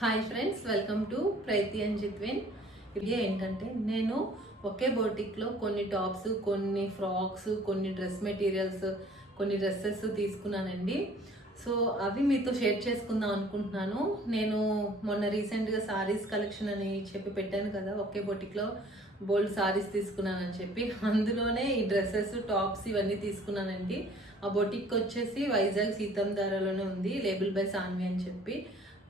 Hi friends, welcome to Preethi and Jithvin. ఇది ఏంటంటే నేను ఒకే బోటిక్లో కొన్ని టాప్స్, కొన్ని ఫ్రాక్స్, కొన్ని డ్రెస్ మెటీరియల్స్, కొన్ని డ్రెస్సెస్ తీసుకున్నానండి. సో అవి మీతో షేర్ చేసుకుందాం అనుకుంటున్నాను. నేను మొన్న రీసెంట్గా సారీస్ కలెక్షన్ అని చెప్పి పెట్టాను కదా, ఒకే బోటిక్లో బోల్డ్ సారీస్ తీసుకున్నానని చెప్పి. అందులోనే ఈ డ్రెస్సెస్, టాప్స్ ఇవన్నీ తీసుకున్నానండి. ఆ బొటిక్ వచ్చేసి వైజాగ్ సీతంధారలోనే ఉంది, లేబుల్ బై సాన్వి అని చెప్పి.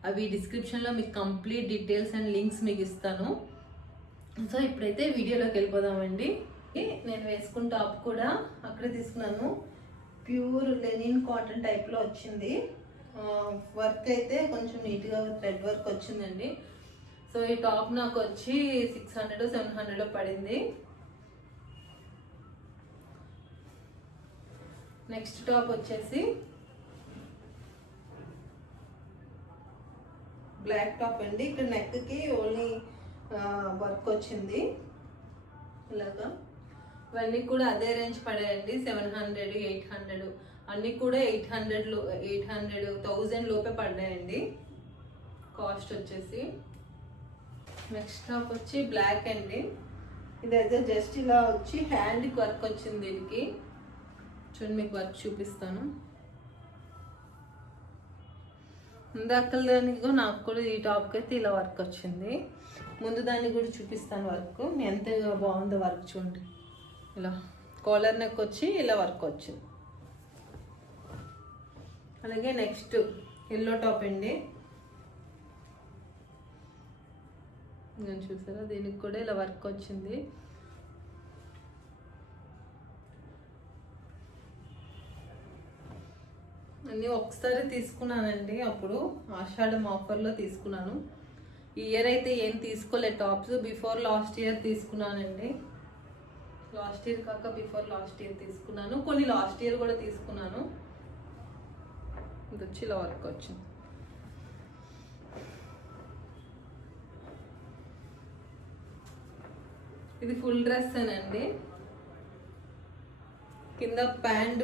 అవి డిస్క్రిప్షన్లో మీకు కంప్లీట్ డీటెయిల్స్ అండ్ లింక్స్ మీకు ఇస్తాను. సో ఇప్పుడైతే వీడియోలోకి వెళ్ళిపోదామండి. నేను వేసుకున్న టాప్ కూడా అక్కడే తీసుకున్నాను. ప్యూర్ లెనిన్ కాటన్ టైప్లో వచ్చింది. వర్క్ అయితే కొంచెం నీట్గా థ్రెడ్ వర్క్ వచ్చిందండి. సో ఈ టాప్ నాకు వచ్చి 600-700 పడింది. నెక్స్ట్ టాప్ వచ్చేసి బ్లాక్ టాప్ అండి. ఇక్కడ నెక్కి ఓన్లీ వర్క్ వచ్చింది ఇలాగా. ఇవన్నీ కూడా అదే రేంజ్ పడాయండి, 700, 800 అన్నీ కూడా 800-1000 లోపే పడ్డాయండి కాస్ట్ వచ్చేసి. నెక్స్ట్ టాప్ వచ్చి బ్లాక్ అండి. ఇదైతే జస్ట్ ఇలా వచ్చి హ్యాండ్కి వర్క్ వచ్చింది. దీనికి చూడండి, మీకు వర్క్ చూపిస్తాను. ఇందాకదానికి నాకు కూడా ఈ టాప్కి అయితే ఇలా వర్క్ వచ్చింది. ముందు దాన్ని కూడా చూపిస్తాను వర్క్, ఎంత బాగుందో వర్క్ చూడండి. ఇలా కాలర్ నెక్ వచ్చి ఇలా వర్క్ వచ్చింది. అలాగే నెక్స్ట్ ఎల్లో టాప్ అండి. నేను చూసారా, దీనికి కూడా ఇలా వర్క్ వచ్చింది. అన్నీ ఒకసారి తీసుకున్నానండి, అప్పుడు ఆషాఢం ఆఫర్లో తీసుకున్నాను. ఈ ఇయర్ అయితే ఏం తీసుకోలే టాప్స్. బిఫోర్ లాస్ట్ ఇయర్ తీసుకున్నానండి. లాస్ట్ ఇయర్ కాక బిఫోర్ లాస్ట్ ఇయర్ తీసుకున్నాను. కొన్ని లాస్ట్ ఇయర్ కూడా తీసుకున్నాను. ఇది వచ్చి ఇలా వర్క్ వచ్చింది. ఇది ఫుల్ డ్రెస్ అండి. కింద ప్యాంట్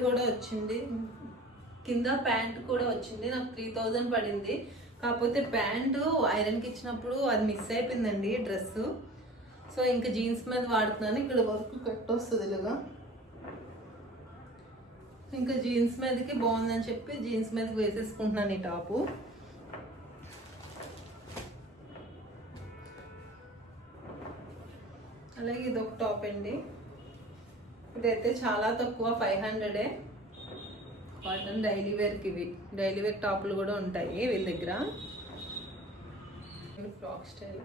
కూడా వచ్చింది. నాకు 3000 పడింది. కాకపోతే ప్యాంటు ఐరన్కి ఇచ్చినప్పుడు అది మిస్ అయిపోయిందండి డ్రెస్. సో ఇంకా జీన్స్ మీద వాడుతున్నాను. ఇక్కడ వర్క్ కట్ వస్తుంది ఇలాగా. ఇంకా జీన్స్ మీదకి బాగుందని చెప్పి జీన్స్ మీదకి వేసేసుకుంటున్నాను ఈ టాపు. అలాగే ఇది ఒక టాప్ అండి. ఇదైతే చాలా తక్కువ, 500. కాటన్ డైలీ వేర్కి. ఇవి డైలీ వేర్ టాప్లు కూడా ఉంటాయి వీళ్ళ దగ్గర. ఫ్రాక్ స్టైల్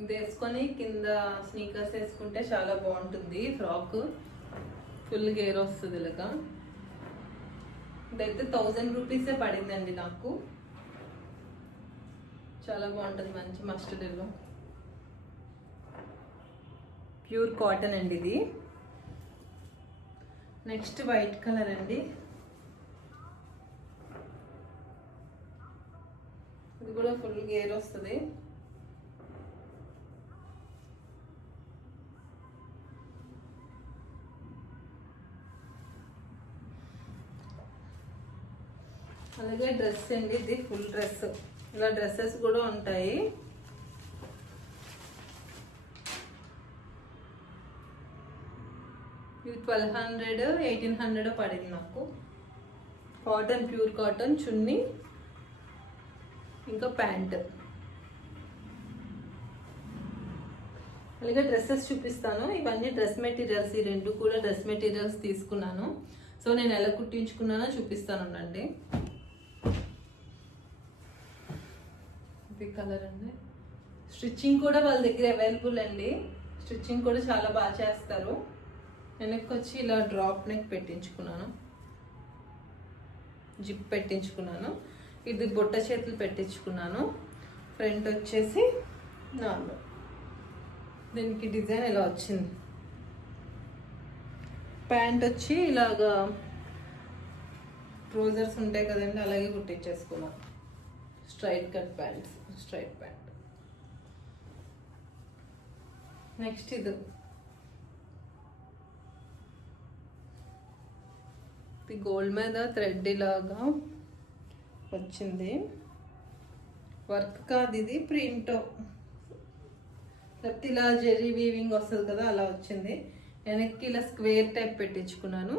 ఇది వేసుకొని కింద స్నీకర్స్ వేసుకుంటే చాలా బాగుంటుంది. ఫ్రాక్ ఫుల్ గేర్ వస్తుంది ఇలాగా. ఇదైతే 1000 రూపీసే పడిందండి నాకు. చాలా బాగుంటుంది, మంచి మస్టర్డ్ ఎల్లో ప్యూర్ కాటన్ అండి ఇది. నెక్స్ట్ వైట్ కలర్ అండి. ఇది కూడా ఫుల్ గేర్ వస్తుంది. అలాగే డ్రెస్ అండి. ఇది ఫుల్ డ్రెస్. ఇలా డ్రెస్సెస్ కూడా ఉంటాయి. ఇది 1200-1800 పడింది నాకు. కాటన్, ప్యూర్ కాటన్ చున్నీ ఇంకా ప్యాంట్. అలాగే డ్రెస్సెస్ చూపిస్తాను. ఇవన్నీ డ్రెస్ మెటీరియల్స్. ఈ రెండు కూడా డ్రెస్ మెటీరియల్స్ తీసుకున్నాను. సో నేను ఎలా కుట్టించుకున్నానో చూపిస్తాను అండి. ఇది కలర్ అండి. స్టిచ్చింగ్ కూడా వాళ్ళ దగ్గర అవైలబుల్ అండి. స్టిచ్చింగ్ కూడా చాలా బాగా చేస్తారు. వెనక్కి వచ్చి ఇలా డ్రాప్ నెక్ పెట్టించుకున్నాను, జిప్ పెట్టించుకున్నాను. ఇది బొట్ట చేతులు పెట్టించుకున్నాను. ఫ్రంట్ వచ్చేసి నార్మల్. దీనికి డిజైన్ ఇలా వచ్చింది. ప్యాంట్ వచ్చి ఇలాగా ట్రౌజర్స్ ఉంటాయి కదండి, అలాగే కుట్టించేసుకున్నాను. Straight cut pants, straight pant. Next ఇది గోల్డ్ మీద థ్రెడ్ ఇలాగా వచ్చింది. వర్క్ కాదు ఇది, ప్రింట్ లేకపోతే ఇలా జెరీ వీవింగ్ వస్తుంది కదా, అలా వచ్చింది. వెనక్కి ఇలా స్క్వేర్ టైప్ పెట్టించుకున్నాను.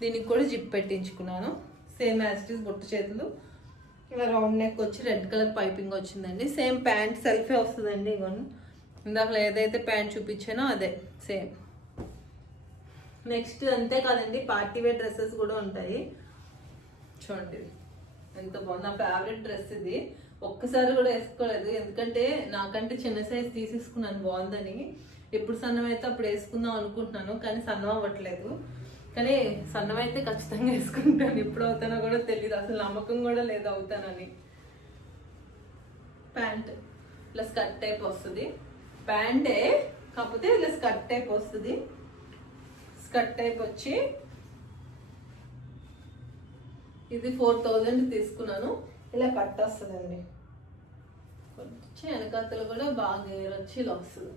దీనికి కూడా జిప్ పెట్టించుకున్నాను. సేమ్ యాజ్ ఇట్ ఈస్ బొట్టు చేతులు. ఇలా రౌండ్ నెక్ వచ్చి రెడ్ కలర్ పైపింగ్ వచ్చిందండి. సేమ్ ప్యాంట్ సెల్ఫే వస్తుందండి. ఇవన్నీ ఇందాక ఏదైతే ప్యాంట్ చూపించానో అదే సేమ్. నెక్స్ట్ అంతే కాదండి, పార్టీ వేర్ డ్రెస్సెస్ కూడా ఉంటాయి. చూడండి ఎంత బాగుంది. నా ఫేవరెట్ డ్రెస్ ఇది. ఒక్కసారి కూడా వేసుకోలేదు, ఎందుకంటే నాకంటే చిన్న సైజ్ తీసేసుకున్నాను బాగుందని. ఎప్పుడు సన్నం అయితే అప్పుడు వేసుకుందాం అనుకుంటున్నాను, కానీ సన్నం అవ్వట్లేదు. కానీ సన్నం అయితే ఖచ్చితంగా వేసుకుంటాను. ఎప్పుడు అవుతానో కూడా తెలియదు, అసలు నమ్మకం కూడా లేదు అవుతానని. ప్యాంట్ ఇలా స్కర్ట్ టైప్ వస్తుంది. ప్యాంటే కాకపోతే ఇలా స్కర్ట్ టైప్ వస్తుంది. స్కర్ట్ టైప్ వచ్చి ఇది 4000 తీసుకున్నాను. ఇలా కట్ వస్తుందండి. కొంచెం వెనకాతలు కూడా బాగా వచ్చి ఇలా వస్తుంది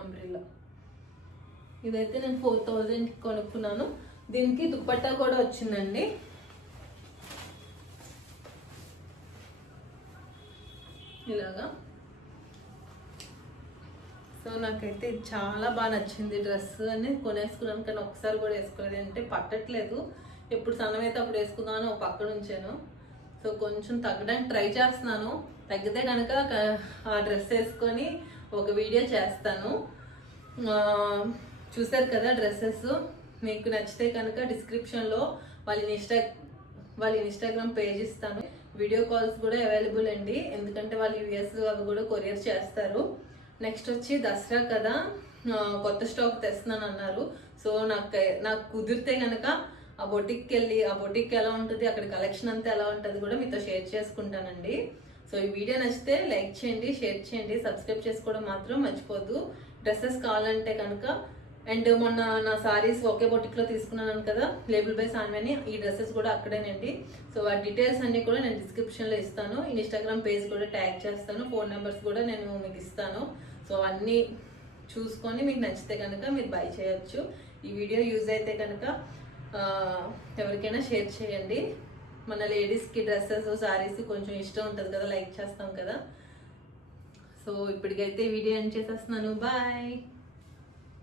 అంబ్రిల్లా. ఇదైతే నేను 4000 కొనుక్కున్నాను. దీనికి దుపట్టా కూడా వచ్చిందండి. ఇలాగా. సో నాకైతే చాలా బాగా నచ్చింది డ్రెస్ అని కొనేసుకున్నాను, కానీ ఒకసారి కూడా వేసుకోలేదు. అంటే పట్టట్లేదు, ఎప్పుడు సన్నమైతే అప్పుడు వేసుకుందామని ఒక పక్క ఉంచాను. సో కొంచెం తగ్గడానికి ట్రై చేస్తున్నాను. తగ్గితే కనుక ఆ డ్రెస్ వేసుకొని ఒక వీడియో చేస్తాను. చూసారు కదా డ్రెస్సెస్. మీకు నచ్చితే కనుక డిస్క్రిప్షన్లో వాళ్ళ ఇన్స్టాగ్రామ్ పేజ్ ఇస్తాను. వీడియో కాల్స్ కూడా అవైలబుల్ అండి, ఎందుకంటే వాళ్ళు యూఎస్ అవి కూడా కొరియర్ చేస్తారు. నెక్స్ట్ వచ్చి దసరా కదా, కొత్త స్టాక్ తెస్తున్నాను అన్నారు. సో నాకు కుదిరితే కనుక ఆ బొటిక్కి వెళ్ళి ఆ బొటిక్ ఎలా ఉంటుంది, అక్కడ కలెక్షన్ అంతా ఎలా ఉంటుంది కూడా మీతో షేర్ చేసుకుంటానండి. సో ఈ వీడియో నచ్చితే లైక్ చేయండి, షేర్ చేయండి, సబ్స్క్రైబ్ చేసుకోవడం మాత్రం మర్చిపోద్దు. డ్రెస్సెస్ కావాలంటే కనుక, అండ్ మొన్న నా సారీస్ ఒకే బొటిక్లో తీసుకున్నాను కదా, లేబుల్ బై సాన్వి, ఈ డ్రెస్సెస్ కూడా అక్కడేనండి. సో ఆ డీటెయిల్స్ అన్ని కూడా నేను డిస్క్రిప్షన్లో ఇస్తాను. ఇన్స్టాగ్రామ్ పేజ్ కూడా ట్యాగ్ చేస్తాను, ఫోన్ నెంబర్స్ కూడా నేను మీకు ఇస్తాను. సో అన్నీ చూసుకొని మీకు నచ్చితే కనుక మీరు బై చేయొచ్చు. ఈ వీడియో యూజ్ అయితే కనుక ఎవరికైనా షేర్ చేయండి. మన లేడీస్కి డ్రెస్సెస్ సారీస్ కొంచెం ఇష్టం ఉంటుంది కదా, లైక్ చేస్తాం కదా. సో ఇప్పటికైతే వీడియో ఎండ్ చేసేస్తున్నాను. బాయ్.